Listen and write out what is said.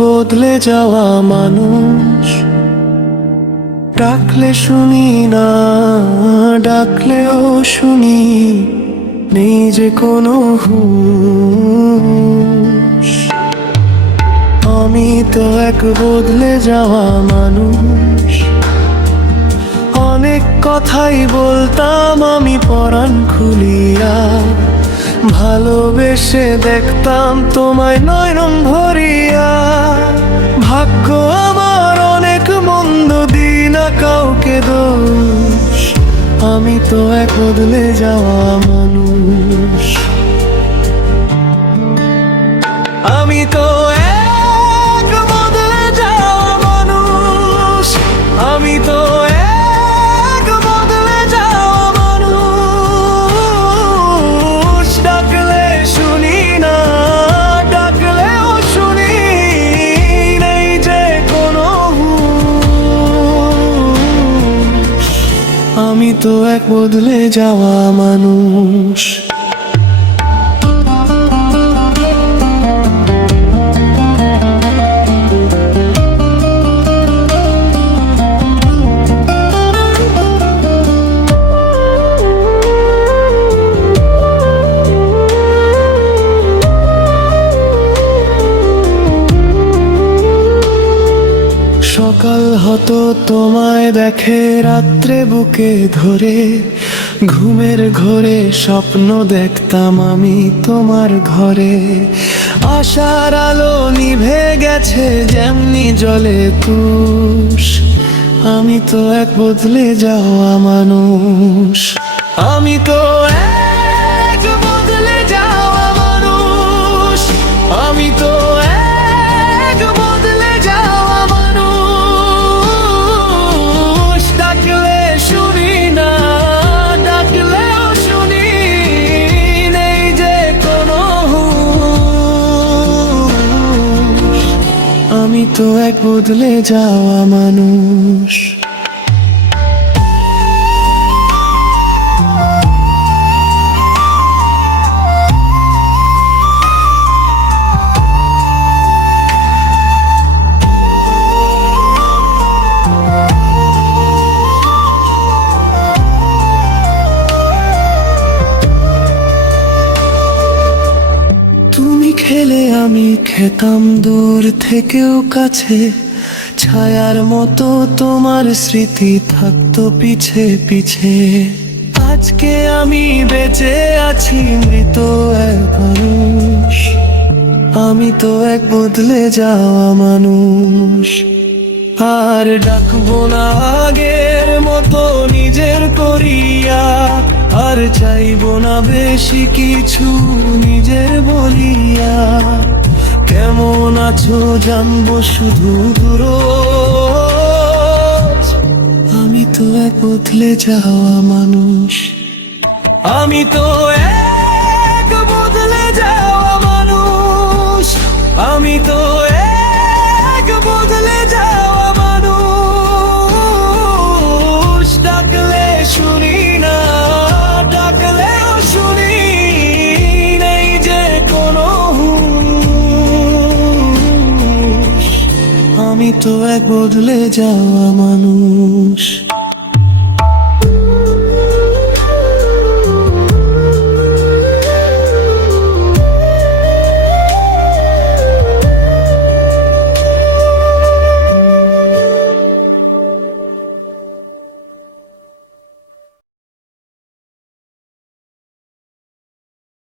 বদলে যাওয়া মানুষ। ডাকলে শুনি না, ডাকলেও শুনি, নেই যে কোনো হুঁশ। আমি তো এক বদলে যাওয়া মানুষ। অনেক কথাই বলতাম আমি পরাণ খুলিয়া, ভালোবেসে দেখতাম তোমায় নয়ন ভরিয়া। ভাগ্য আমার অনেক মন্দ, দিই না কাউকে দোষ। আমি তো এক বদলে যাওয়া মানুষ। আমি তো এক বদলে যাওয়া মানুষ। আমি তো এক বদলে যাওয়া মানুষ। ডাকলে শুনি না, ডাকলেও শুনি, নেই যে কোনো হুঁশ। আমি তো এক বদলে যাওয়া মানুষ। সকাল হতো তোমায় দেখে রাত্রে বুকে ধরে, ঘুমের ঘোরে স্বপ্ন দেখতাম আমি তোমার ঘরে। আশার আলো নিভে গেছে যেমনি জলে তুষ। আমি তো এক বদলে যাওয়া মানুষ। আমি তো এক বদলে যাওয়া মানুষ। আমি তো এক বদলে যাওয়া মানুষ। ডাকলে শুনি না, ডাকলেও শুনি, নেই যে কোনো হুঁশ। আমি তো এক বদলে যাওয়া মানুষ। খেলে আমি খেতাম দূর থেকেও কাছে, ছায়ার মতো তোমার স্মৃতি থাকতো পিছে পিছে। আজকে আমি বেঁচে আছি মৃত এক মানুষ। আমি তো এক বদলে যাওয়া মানুষ। আর ডাকবো না আগের মতো নিজের করিয়া, আর চাইবো না বেশি কিছু নিজের বলিয়া। কেমন আছো জানবো শুধু দূর। আমি তো এক বদলে যাওয়া মানুষ। আমি তো এক বদলে যাওয়া মানুষ। আমি তো এক বদলে যাওয়া মানুষ। ডাকলে শুনি না, ডাকলেও শুনি, নেই যে কোনো হুঁশ। আমি তো এক বদলে যাওয়া মানুষ।